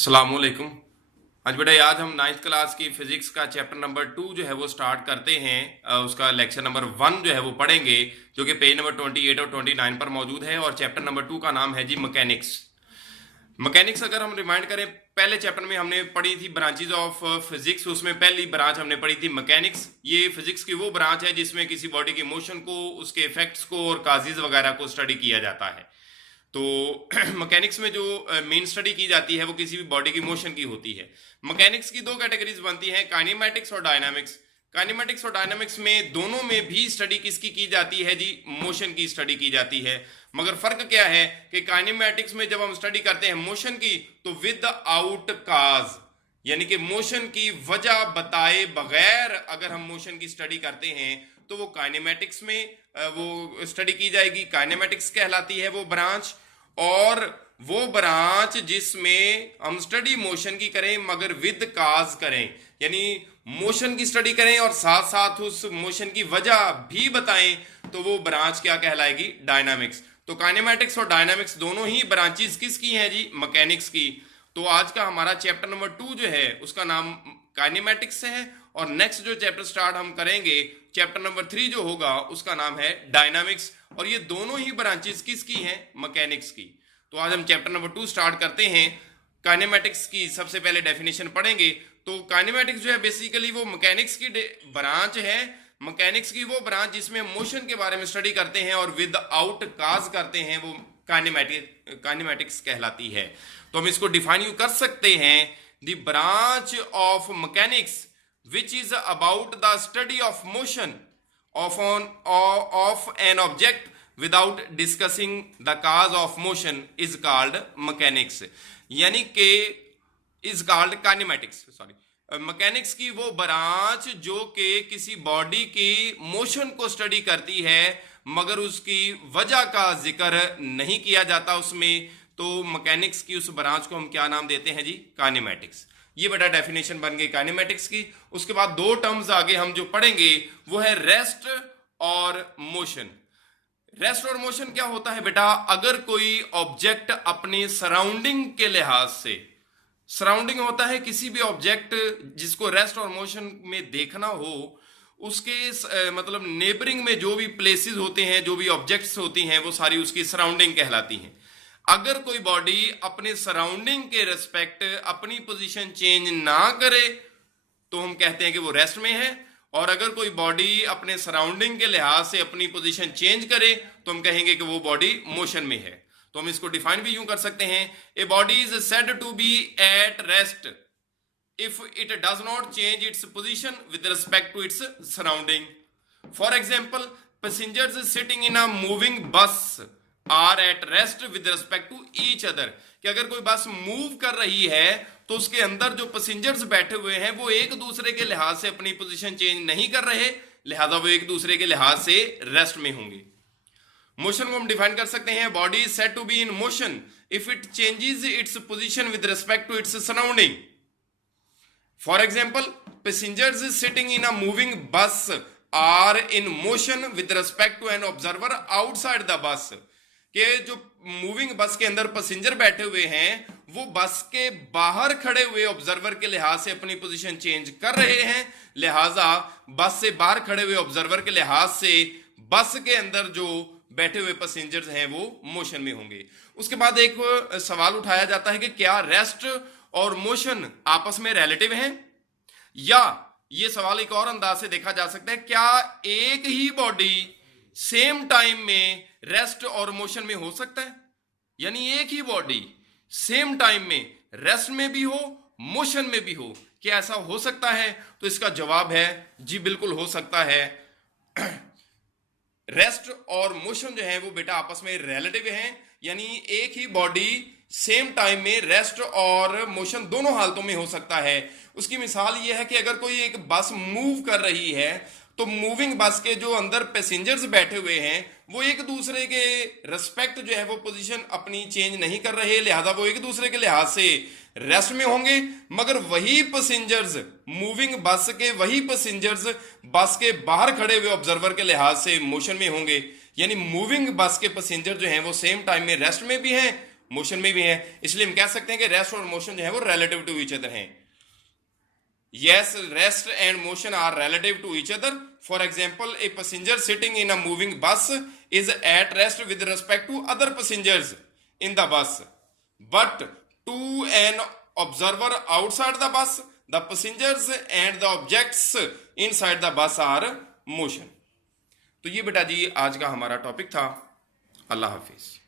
अस्सलामुअलैकुम। आज बेटा आज हम नाइन्थ क्लास की फिजिक्स का चैप्टर नंबर 2 जो है वो स्टार्ट करते हैं। उसका लेक्चर नंबर 1 जो है वो पढ़ेंगे, जो कि पेज नंबर 28 और 29 पर मौजूद है। और चैप्टर नंबर 2 का नाम है जी मैकेनिक्स। मैकेनिक्स अगर हम रिमाइंड करें, पहले चैप्टर में हमने पढ़ी थी ब्रांचेज ऑफ फिजिक्स। उसमें पहली ब्रांच हमने पढ़ी थी मैकेनिक्स। ये फिजिक्स की वो ब्रांच है जिसमें किसी बॉडी के मोशन को, उसके इफेक्ट्स को और काजेज वगैरह को स्टडी किया जाता है। तो मैकेनिक्स में जो मेन स्टडी की जाती है वो किसी भी बॉडी की मोशन की होती है। मैकेनिक्स की दो कैटेगरीज बनती हैं, काइनेमैटिक्स और डायनामिक्स। काइनेमैटिक्स और डायनामिक्स में दोनों में भी स्टडी किसकी की जाती है जी? मोशन की स्टडी की जाती है। मगर फर्क क्या है कि काइनेमैटिक्स में जब हम स्टडी करते हैं मोशन की, तो विद आउट काज, यानी कि मोशन की वजह बताए बगैर अगर हम मोशन की स्टडी करते हैं तो वो काइनेमैटिक्स में वो स्टडी की जाएगी, काइनेमैटिक्स कहलाती है वो ब्रांच। और वो ब्रांच जिसमें हम स्टडी मोशन की करें मगर विद काज करें, यानी मोशन की स्टडी करें और साथ साथ उस मोशन की वजह भी बताएं, तो वो ब्रांच क्या कहलाएगी? डायनामिक्स। तो काइनेमैटिक्स और डायनामिक्स दोनों ही ब्रांचेस किसकी हैं जी? मैकेनिक्स की। तो आज का हमारा चैप्टर नंबर 2 जो है उसका नाम काइनेमैटिक्स से है, और नेक्स्ट जो चैप्टर स्टार्ट हम करेंगे, चैप्टर नंबर 3 जो होगा, उसका नाम है डायनामिक्स। और ये दोनों ही ब्रांचेस किसकी हैं? मैकेनिक्स की। तो आज हम चैप्टर नंबर 2 स्टार्ट करते हैं। काइनेमैटिक्स की सबसे पहले डेफिनेशन पढ़ेंगे। तो काइनेमैटिक्स जो है बेसिकली वो मैकेनिक्स की ब्रांच है। मैकेनिक्स की वो ब्रांच जिसमें मोशन के बारे में स्टडी करते हैं और विद आउट काज करते हैं, वो काइनेमैटिक्स कहलाती है। तो हम इसको डिफाइन यू कर सकते हैं, the branch of mechanics which is about the study of motion of an object without discussing the cause of motion is called mechanics, यानी कि is called kinematics, sorry. Mechanics की वो ब्रांच जो कि किसी बॉडी की मोशन को study करती है मगर उसकी वजह का जिक्र नहीं किया जाता उसमें, तो मैकेनिक्स की उस ब्रांच को हम क्या नाम देते हैं जी? काइनेमैटिक्स। ये बड़ा डेफिनेशन बन गई काइनेमैटिक्स की। उसके बाद दो टर्म्स आगे हम जो पढ़ेंगे वो है रेस्ट और मोशन। रेस्ट और मोशन क्या होता है बेटा? अगर कोई ऑब्जेक्ट अपने सराउंडिंग के लिहाज से, सराउंडिंग होता है किसी भी ऑब्जेक्ट जिसको रेस्ट और मोशन में देखना हो, उसके मतलब नेबरिंग में जो भी प्लेसेस होते हैं, जो भी ऑब्जेक्ट्स होती हैं, वो सारी उसकी सराउंडिंग कहलाती हैं। अगर कोई बॉडी अपने सराउंडिंग के रिस्पेक्ट अपनी पोजीशन चेंज ना करे तो हम कहते हैं कि वो रेस्ट में है। और अगर कोई बॉडी अपने सराउंडिंग के लिहाज से अपनी पोजीशन चेंज करे तो हम कहेंगे कि वो बॉडी मोशन में है। तो हम इसको डिफाइन भी यूं कर सकते हैं, a body is said to be at rest if it does not change its position with respect to its surrounding. For example, passengers sitting in a moving bus are at rest with respect to each other, कि अगर कोई बस move कर रही है तो उसके अंदर जो पैसेंजर्स बैठे हुए हैं वो एक दूसरे के लिहाज से अपनी पोजीशन चेंज नहीं कर रहे, लिहाजा वो एक दूसरे के लिहाज से रेस्ट में होंगे। मोशन को हम डिफाइन कर सकते हैं, body is said to be in motion if it changes its position with respect to its surrounding. For example, passengers sitting in a moving bus are in motion with respect to an observer outside the bus, कि जो moving बस के अंदर passenger बैठे हुए हैं वो बस के बाहर खड़े हुए ऑब्जर्वर के लिहाज से अपनी पोजीशन चेंज कर रहे हैं, लिहाजा बस से बाहर खड़े हुए ऑब्जर्वर के लिहाज से बस के अंदर जो बैठे हुए पैसेंजर्स हैं वो मोशन में होंगे। उसके बाद एक सवाल उठाया जाता है कि क्या रेस्ट और मोशन आपस में रिलेटिव हैं, या ये सवाल एक और अंदाज से देखा जा सकता है, क्या एक ही बॉडी सेम टाइम में रेस्ट और मोशन में हो सकता है? यानी एक ही बॉडी सेम टाइम में रेस्ट में भी हो, मोशन में भी हो, क्या ऐसा हो सकता है? तो इसका जवाब है जी, बिल्कुल हो सकता है। रेस्ट और मोशन जो है वो बेटा आपस में रिलेटिव हैं, यानी एक ही बॉडी सेम टाइम में रेस्ट और मोशन दोनों हालतों में हो सकता है। उसकी मिसाल ये है कि अगर कोई एक बस मूव कर रही है तो मूविंग बस के जो अंदर पैसेंजर्स बैठे हुए हैं वो एक दूसरे के रिस्पेक्ट जो है वो पोजीशन अपनी चेंज नहीं कर रहे, लिहाजा वो एक दूसरे के लिहाज से रेस्ट में होंगे। मगर वही पैसेंजर्स, मूविंग बस के वही पैसेंजर्स बस के बाहर खड़े हुए ऑब्जर्वर के लिहाज से मोशन में होंगे, यानी मूविंग बस के पैसेंजर जो हैं वो सेम टाइम में रेस्ट में भी हैं मोशन में भी है, इसलिए हम कह सकते हैं कि रेस्ट और मोशन जो है वो रिलेटिव टू ईच अदर हैं। Yes, rest and motion are relative to each other. For example, a passenger sitting in a moving bus is at rest with respect to other passengers in the bus. But to an observer outside the bus, the passengers and the objects inside the bus are motion. तो ये बेटा जी आज का हमारा topic था। अल्लाह हाफिज।